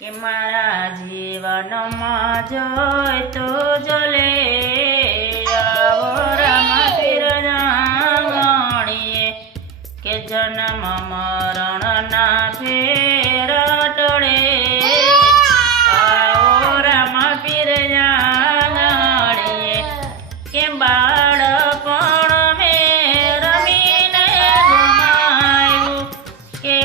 કે મારા જીવનમાં જોય તો જલે આવો રામા પીર જાણીએ કે જન્મ મરણ ના ફેર ટળે આવો રામા પીર જાણીએ કે બાળપણ મેં રમીને ગુમાયું કે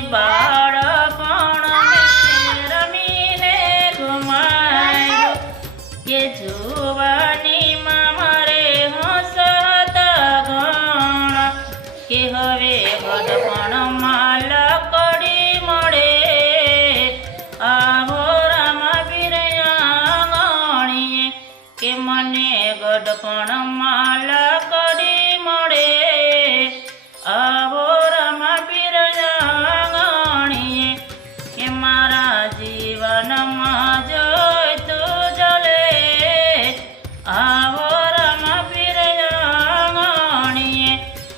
કે જુવાનીમાં મારે હસતા ઘણ કે હવે ગઢપણમાં લકડી મળે આવો રામા પીર જાણીએ કે મને ગઢપણમાં લકડી મળે આવો રામા પીર જાણીએ કે મારા જીવનમાં જોય તો જલે આવો રામા પીર જાણીએ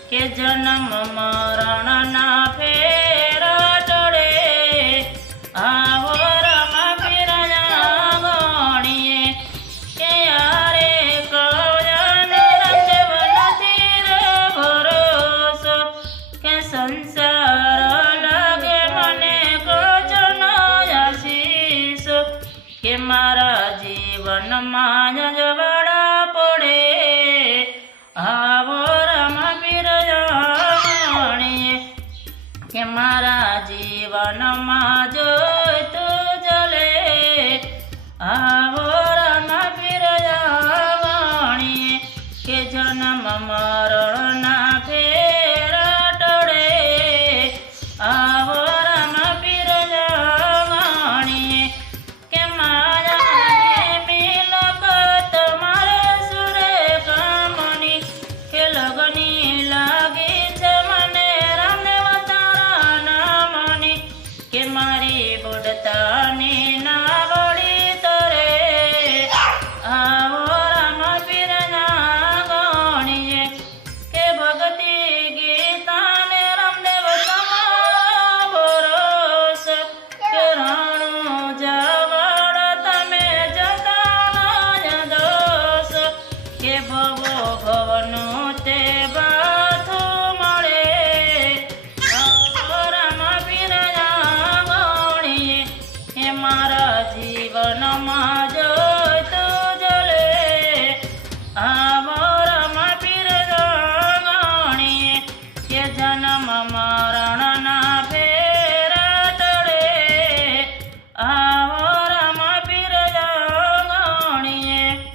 કે જન્મ મરણ ના ફેર ટળે આવો રામા પીર જાણીએ કે યારે કવયન રંજવ નથી રે ભરોસો કે સંસાર લાગે મને કચન આશીષો કે મારા જીવનમાં જવાડા પડે આવો રામા પીર જાણીએ કે મારા જીવનમાં જોય તો જલે આવો રામા પીર જાણીએ કે જન્મ મરણ ના ફેર ટળે આવો રામા પીર જાણીએ કે મારા મિલકત મારે સુરે કામની કે લગની લાગી છે મને રામદેવ તારા નામની કે મારી બુડતાની નાવડી તરે આવો રામા પીર જાણીએ કે ભક્તિ ગીતાને રામદેવ તમારો ભરોસ કે રાણું જવડ તમે જતા દોષ કે ભવો ભવનું તે બાથું મળે આવો રામા પીર જાણીએ કે મારા જીવનમાં